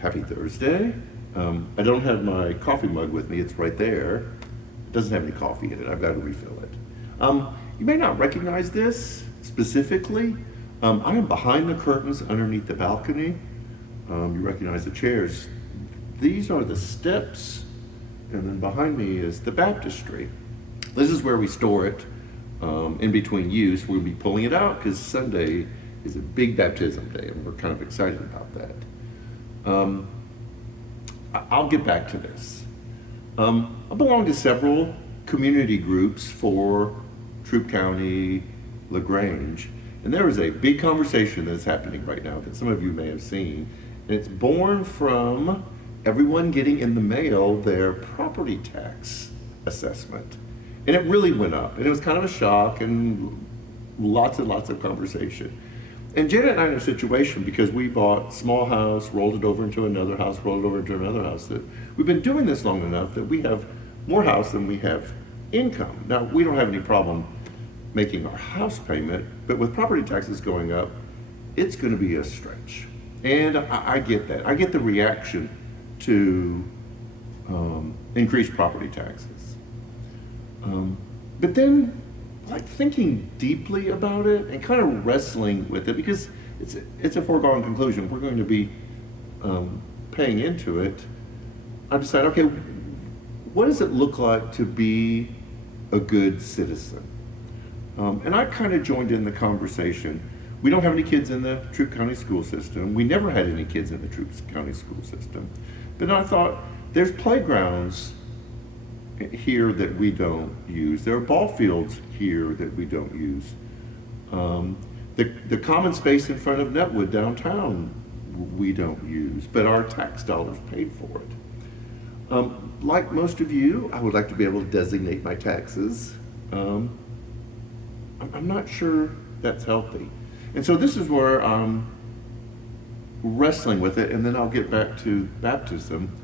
Happy Thursday. I don't have my coffee mug with me, it's right there. It doesn't have any coffee in it, I've got to refill it. You may not recognize this specifically. I am behind the curtains underneath the balcony. You recognize the chairs. These are the steps, and then behind me is the baptistry. This is where we store it in between use. We'll be pulling it out because Sunday is a big baptism day, and we're kind of excited about that. I'll get back to this. I belong to several community groups for Troup County, LaGrange, and there is a big conversation that's happening right now that some of you may have seen, and it's born from everyone getting in the mail their property tax assessment. And it really went up, and it was kind of a shock and lots and lots of conversation. And Janet and I are in a situation because we bought small house, rolled it over into another house, rolled it over into another house, that we've been doing this long enough that we have more house than we have income. Now, we don't have any problem making our house payment, but with property taxes going up, it's going to be a stretch. And I get that. I get the reaction to increased property taxes. But then, like thinking deeply about it and kind of wrestling with it, because it's a foregone conclusion. We're going to be paying into it. I decided, okay, what does it look like to be a good citizen? And I kind of joined in the conversation. We don't have any kids in the Troup County school system. We never had any kids in the Troup County school system. But I thought, there's playgrounds here that we don't use. There are ball fields here that we don't use. The common space in front of Netwood downtown we don't use, but our tax dollars paid for it. Like most of you, I would like to be able to designate my taxes. I'm not sure that's healthy. And so this is where I'm wrestling with it, and then I'll get back to baptism,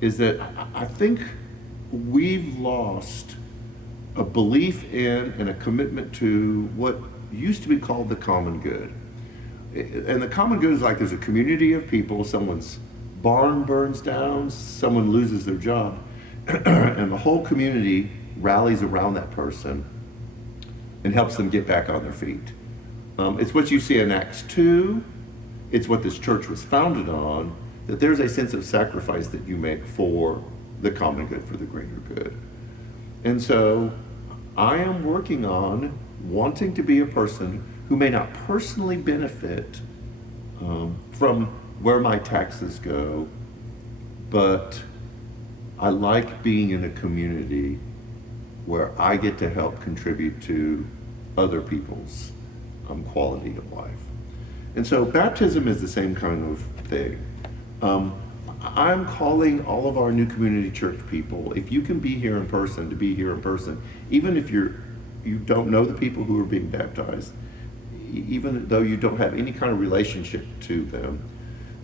is that I think we've lost a belief in and a commitment to what used to be called the common good. And the common good is like there's a community of people, someone's barn burns down, someone loses their job, and the whole community rallies around that person and helps them get back on their feet. It's what you see in Acts 2. It's what this church was founded on, that there's a sense of sacrifice that you make for the common good, for the greater good. And so I am working on wanting to be a person who may not personally benefit from where my taxes go, but I like being in a community where I get to help contribute to other people's quality of life. And so baptism is the same kind of thing. I'm calling all of our new community church people, if you can be here in person, to be here in person, even if you don't know the people who are being baptized, even though you don't have any kind of relationship to them,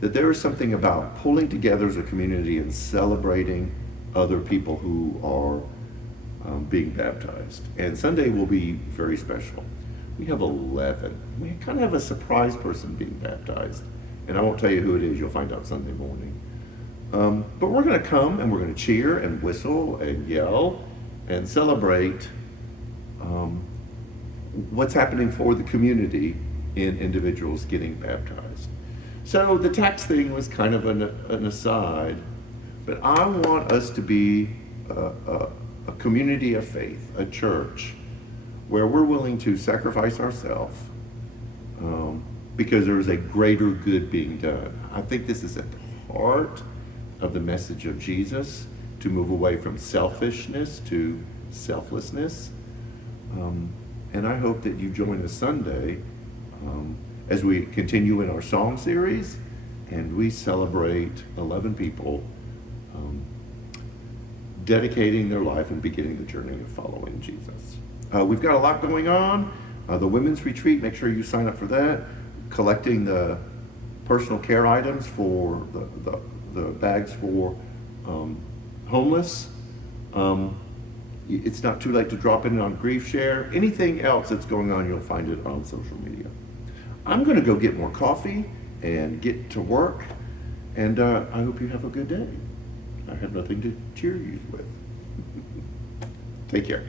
that there is something about pulling together as a community and celebrating other people who are being baptized. And Sunday will be very special. We have 11. We kind of have a surprise person being baptized. And I won't tell you who it is, you'll find out Sunday morning. But we're going to come and we're going to cheer and whistle and yell and celebrate what's happening for the community in individuals getting baptized. So the tax thing was kind of an aside, but I want us to be a community of faith, a church, where we're willing to sacrifice ourselves because there is a greater good being done. I think this is at the heart of the message of Jesus, to move away from selfishness to selflessness. And I hope that you join us Sunday as we continue in our song series and we celebrate 11 people dedicating their life and beginning the journey of following Jesus. We've got a lot going on. The women's retreat, make sure you sign up for that. Collecting the personal care items for the bags for homeless. It's not too late to drop in on Grief Share. Anything else that's going on, you'll find it on social media. I'm going to go get more coffee and get to work. And I hope you have a good day. I have nothing to cheer you with. Take care.